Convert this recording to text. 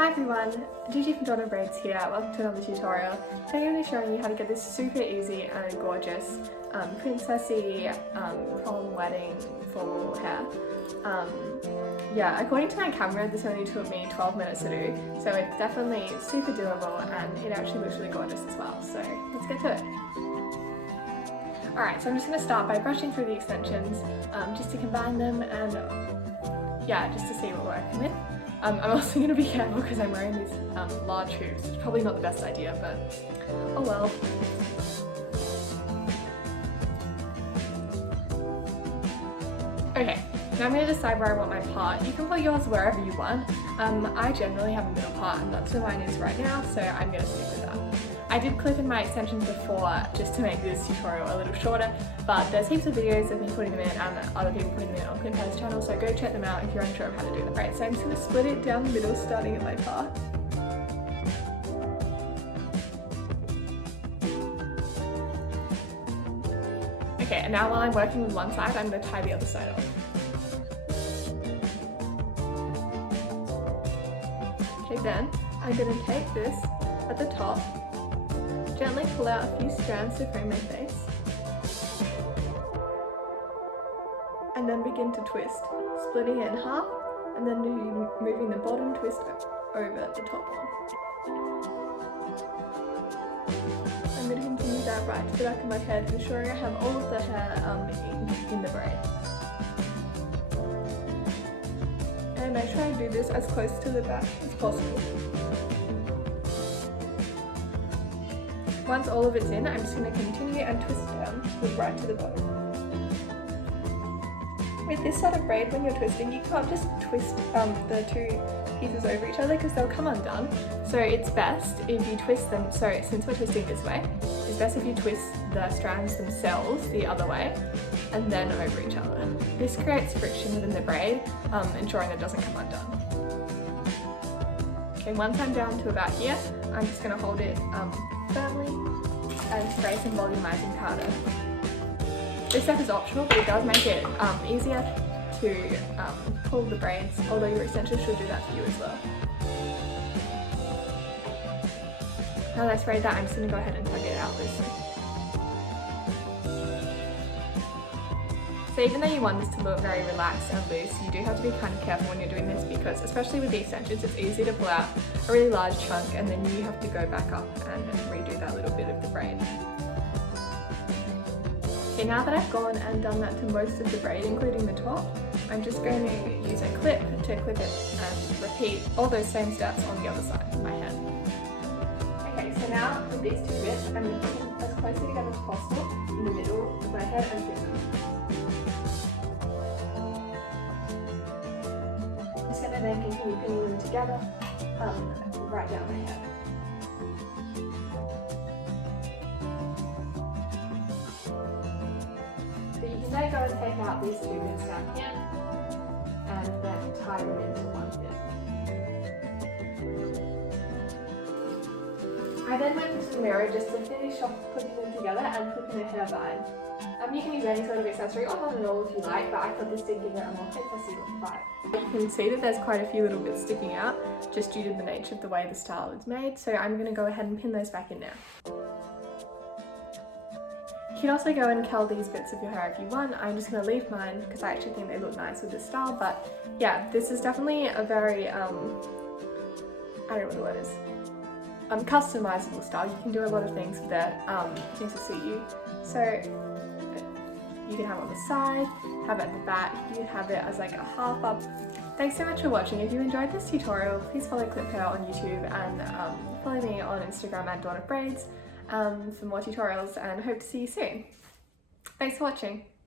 Hi everyone, Gigi from Dawn of Braids here. Welcome to another tutorial. Today I'm going to be showing you how to get this super easy and gorgeous princessy prom wedding full hair. Yeah, according to my camera this only took me 12 minutes to do, so it's definitely super doable and it actually looks really gorgeous as well, so let's get to it. Alright, so I'm just going to start by brushing through the extensions just to combine them and yeah, just to see what we're working with. I'm also going to be careful because I'm wearing these large hoops. It's probably not the best idea, but oh well. Okay, now I'm going to decide where I want my part. You can put yours wherever you want. I generally have a middle part and that's where mine is right now, so I'm going to stick with that. I did clip in my extensions before just to make this tutorial a little shorter, but there's heaps of videos of me putting them in and other people putting them in on Cliphair's channel, so go check them out if you're unsure of how to do them. Right, so I'm just going to split it down the middle starting at my part. Okay, and now while I'm working with one side, I'm going to tie the other side off. Okay, then I'm going to take this at the top, gently pull out a few strands to frame my face, and then begin to twist, splitting it in half and then moving the bottom twist over the top one. I'm going to continue that right to the back of my head, ensuring I have all of the hair in the braid. And I try and do this as close to the back as possible. Once all of it's in, I'm just going to continue and twist down with right to the bottom. With this sort of braid, when you're twisting, you can't just twist the two pieces over each other because they'll come undone. So it's best if you twist them, so since we're twisting this way, it's best if you twist the strands themselves the other way and then over each other. This creates friction within the braid, ensuring that it doesn't come undone. Okay, once I'm down to about here, I'm just going to hold it firmly and spray some volumizing powder. This step is optional, but it does make it easier to pull the braids, although your extensions should do that for you as well. Now that I've sprayed that, I'm just going to go ahead and tug it out loosely. So even though you want this to look very relaxed and loose, you do have to be kind of careful when you're doing this because, especially with the extensions, it's easy to pull out a really large chunk and then you have to go back up and redo that little bit of the braid. Okay, now that I've gone and done that to most of the braid, including the top, I'm just going to use a clip to clip it and repeat all those same steps on the other side of my head. Okay, so now with these two bits, I'm going to put them as closely together as possible in the middle of my head and pin them. And then continue pinning them together right down my head. So you can then go and take out these two bits down here and then tie them into one bit. I then went to the mirror just to finish off putting them together and putting a hairband. You can use any sort of accessory or not at all if you like, but I thought this did give it a more princessy look vibe. You can see that there's quite a few little bits sticking out just due to the nature of the way the style is made, so I'm going to go ahead and pin those back in now. You can also go and curl these bits of your hair if you want. I'm just going to leave mine because I actually think they look nice with this style, but yeah, this is definitely a very, I don't know what the word is, customizable style. You can do a lot of things with it, things will suit you. So you can have it on the side, have it at the back, you can have it as like a half up. Thanks so much for watching. If you enjoyed this tutorial, please follow Cliphair on YouTube and follow me on Instagram at Dawn of Braids for more tutorials, and hope to see you soon. Thanks for watching.